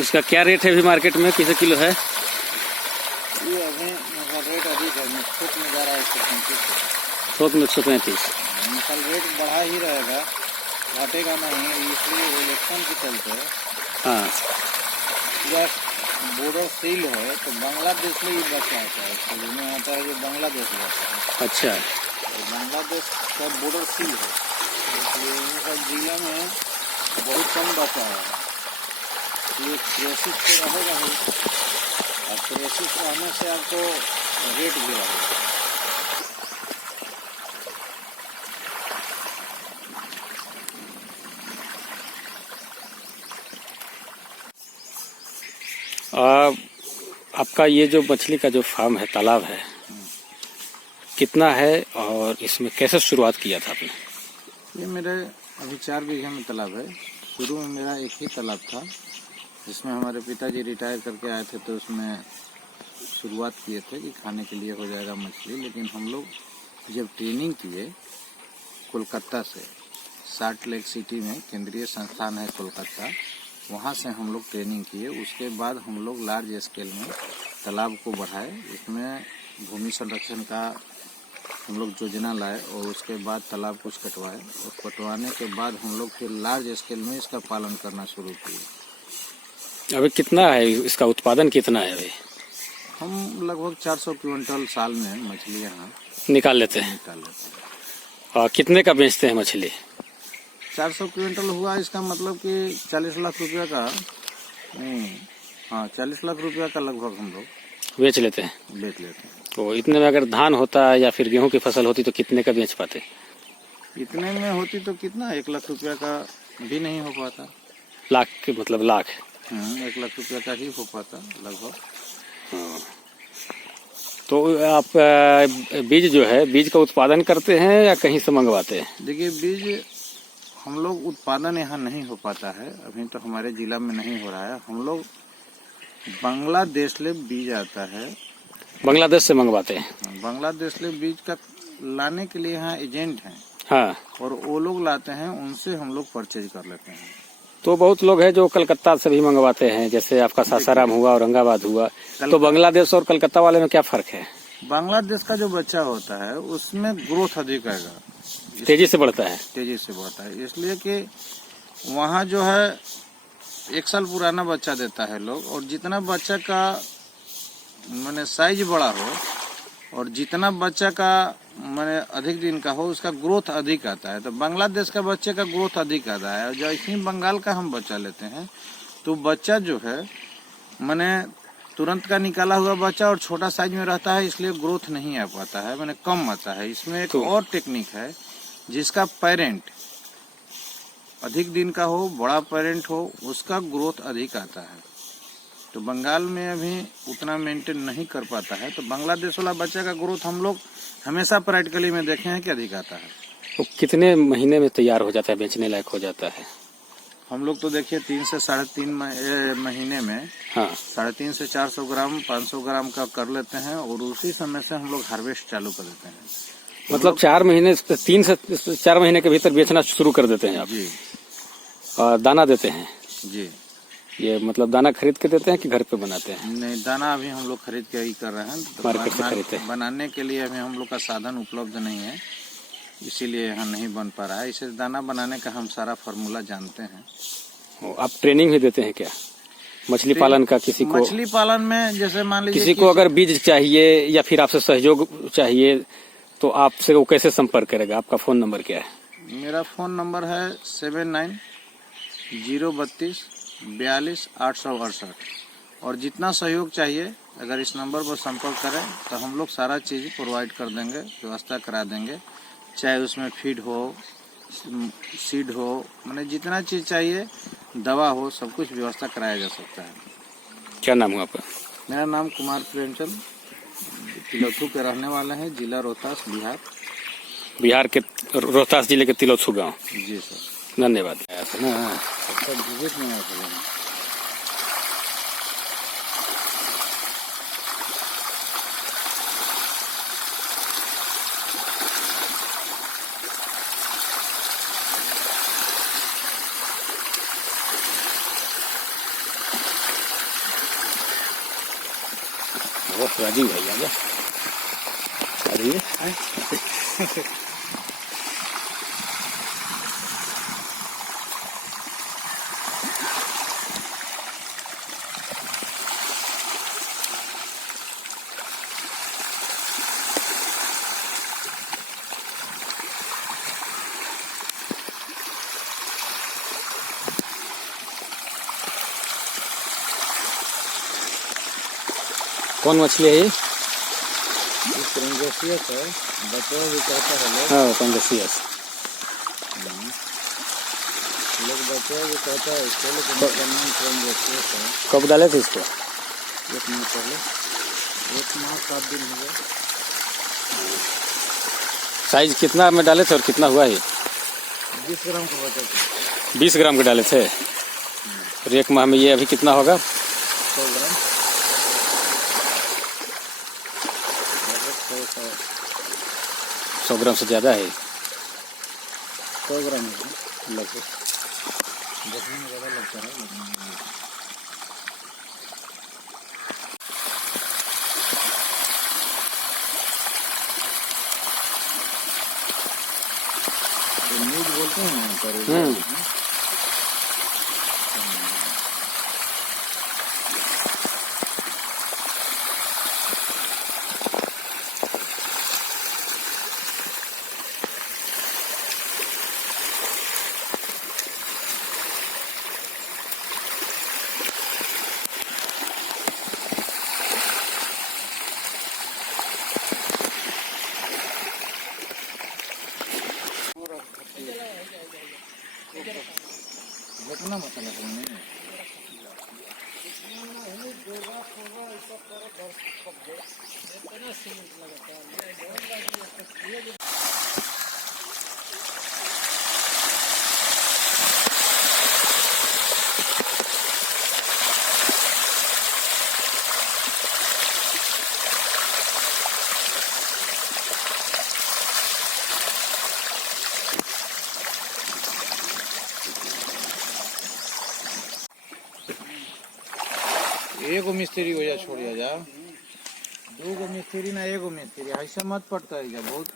इसका क्या रेट है अभी मार्केट में, किसे किलो है? ये अभी रेट अधिक है, थोक में जा रहा है 135। थोक में 135। कल रेट बढ़ा ही रहेगा, घटेगा नहीं, इसलिए इलेक्शन के चलते हाँ, या बॉर्डर सील है तो बांग्लादेश में ही बचा आता है, शुरू में आता है जो बांग्लादेश बचा है। अच्छा, तो बांग्लादेश का बॉर्डर सील है, इसलिए सब जिला में बहुत कम बचा है। ये क्रेसिस तो रहेगा ही, और क्रेसिस रहने से आपको रेट भी रहेगा। आपका ये जो मछली का जो फार्म है, तालाब है, कितना है और इसमें कैसे शुरुआत किया था आपने? ये मेरे अभी 4 बीघे में तालाब है। शुरू में मेरा एक ही तालाब था, जिसमें हमारे पिताजी रिटायर करके आए थे, तो उसमें शुरुआत किए थे कि खाने के लिए हो जाएगा मछली। लेकिन हम लोग जब ट्रेनिंग किए कोलकाता से, साल्ट लेक सिटी में केंद्रीय संस्थान है कोलकाता, वहाँ से हम लोग ट्रेनिंग किए। उसके बाद हम लोग लार्ज स्केल में तालाब को बढ़ाए, इसमें भूमि संरक्षण का हम लोग योजना लाए, और उसके बाद तालाब कुछ कटवाए, और कटवाने के बाद हम लोग फिर लार्ज स्केल में इसका पालन करना शुरू किए। अभी कितना है इसका उत्पादन, कितना है अभी? हम लगभग 400 क्विंटल साल में मछली यहाँ निकाल लेते हैं। और कितने का बेचते हैं मछली? 400 क्विंटल हुआ, इसका मतलब कि 40 लाख रुपया का, हाँ 40 लाख रुपया का लगभग हम लोग बेच लेते हैं। बेच लेते हैं। तो इतने में अगर धान होता या फिर गेहूं की फसल होती तो कितने का बेच पाते? इतने में होती तो कितना 1 लाख रुपया का भी नहीं हो पाता। लाख के मतलब लाख? 1 लाख रुपया का ही हो पाता लगभग। हाँ। तो आप बीज जो है, बीज का उत्पादन करते हैं या कहीं से मंगवाते हैं? देखिए, बीज हम लोग उत्पादन यहाँ नहीं हो पाता है, अभी तो हमारे जिला में नहीं हो रहा है। हम लोग बांग्लादेश से बीज आता है, बांग्लादेश से मंगवाते हैं। बांग्लादेश से बीज का लाने के लिए यहाँ एजेंट हैं। हाँ, और वो लोग लाते हैं, उनसे हम लोग परचेज कर लेते हैं। तो बहुत लोग हैं जो कलकत्ता से भी मंगवाते हैं, जैसे आपका सासाराम हुआ, औरंगाबाद हुआ। तो बांग्लादेश और कलकत्ता वाले में क्या फर्क है? बांग्लादेश का जो बच्चा होता है उसमें ग्रोथ अधिक आएगा, तेजी से बढ़ता है। तेजी से बढ़ता है, इसलिए कि वहाँ जो है 1 साल पुराना बच्चा देता है लोग, और जितना बच्चा का माने साइज बड़ा हो और जितना बच्चा का माने अधिक दिन का हो, उसका ग्रोथ अधिक आता है। तो बांग्लादेश का बच्चे का ग्रोथ अधिक आता है। और जैसे ही बंगाल का हम बच्चा लेते हैं तो बच्चा जो है माने तुरंत का निकाला हुआ बच्चा और छोटा साइज में रहता है, इसलिए ग्रोथ नहीं आ पाता है, माने कम आता है। इसमें एक और टेक्निक है, जिसका पेरेंट अधिक दिन का हो, बड़ा पेरेंट हो, उसका ग्रोथ अधिक आता है। तो बंगाल में अभी उतना मेंटेन नहीं कर पाता है, तो बांग्लादेश वाला बच्चा का ग्रोथ हम लोग हमेशा प्रैक्टिकली में देखे हैं कि अधिक आता है। तो कितने महीने में तैयार हो जाता है, बेचने लायक हो जाता है? हम लोग तो देखिए 3 से 3.5 महीने में, हाँ 350 से 400 ग्राम 500 ग्राम का कर लेते हैं, और उसी समय से हम लोग हार्वेस्ट चालू कर देते हैं। मतलब 4 महीने, 3 से 4 महीने के भीतर बेचना शुरू कर देते हैं आप? जी। और दाना देते हैं? जी। ये मतलब दाना खरीद के देते हैं कि घर पे बनाते हैं? नहीं, दाना अभी हम लोग खरीद के ही कर रहे हैं। तो मार्केट से खरीदते हैं। बनाने के लिए अभी हम लोग का साधन उपलब्ध नहीं है, इसीलिए यहाँ नहीं बन पा रहा है। इसे दाना बनाने का हम सारा फार्मूला जानते हैं। आप ट्रेनिंग भी देते हैं क्या मछली पालन का किसी को? मछली पालन में जैसे मान लीजिए किसी को अगर बीज चाहिए या फिर आपसे सहयोग चाहिए तो आपसे वो कैसे संपर्क करेगा? आपका फोन नंबर क्या है? मेरा फोन नंबर है 79-032-42-868, और जितना सहयोग चाहिए अगर इस नंबर पर संपर्क करें तो हम लोग सारा चीज़ प्रोवाइड कर देंगे, व्यवस्था करा देंगे। चाहे उसमें फीड हो, सीड हो, मैंने जितना चीज़ चाहिए, दवा हो, सब कुछ व्यवस्था कराया जा सकता है। क्या नाम हुआ आपका? मेरा नाम कुमार प्रेमचंद, तिलोथू के रहने वाले हैं, जिला रोहतास, बिहार। बिहार के रोहतास जिले के तिलोथू गांव। जी सर, धन्यवाद। विजिट में आया। राजीव भाई आ गया। अरे कौन मछली है ये? ट्रेंजेसियस है, बचवा भी कहता है लोग। हाँ पंगसियस। लोग बचवा भी कहता है इसको, लेकिन इसका नाम ट्रेंजेसियस है। कब डाले थे इसको? 1 माह पहले, 1 माह 7 दिन हो गए। साइज कितना में डाले थे और कितना हुआ ये? 20 ग्राम का बचा था। 20 ग्राम के डाले थे। और 1 माह में ये अभी कितना होगा? 100 ग्राम। 100 ग्राम से ज़्यादा है 100 ग्राम लगभग। देखने में ज़्यादा लगता है। न्यूज बोलते हैं यहाँ पर। कितना मसाला है? एगो मिस्त्री हो जा, छोड़िया जा। 2 गो मिस्त्री ना 1 गो मिस्त्री, ऐसा मत पड़ता है जा। बहुत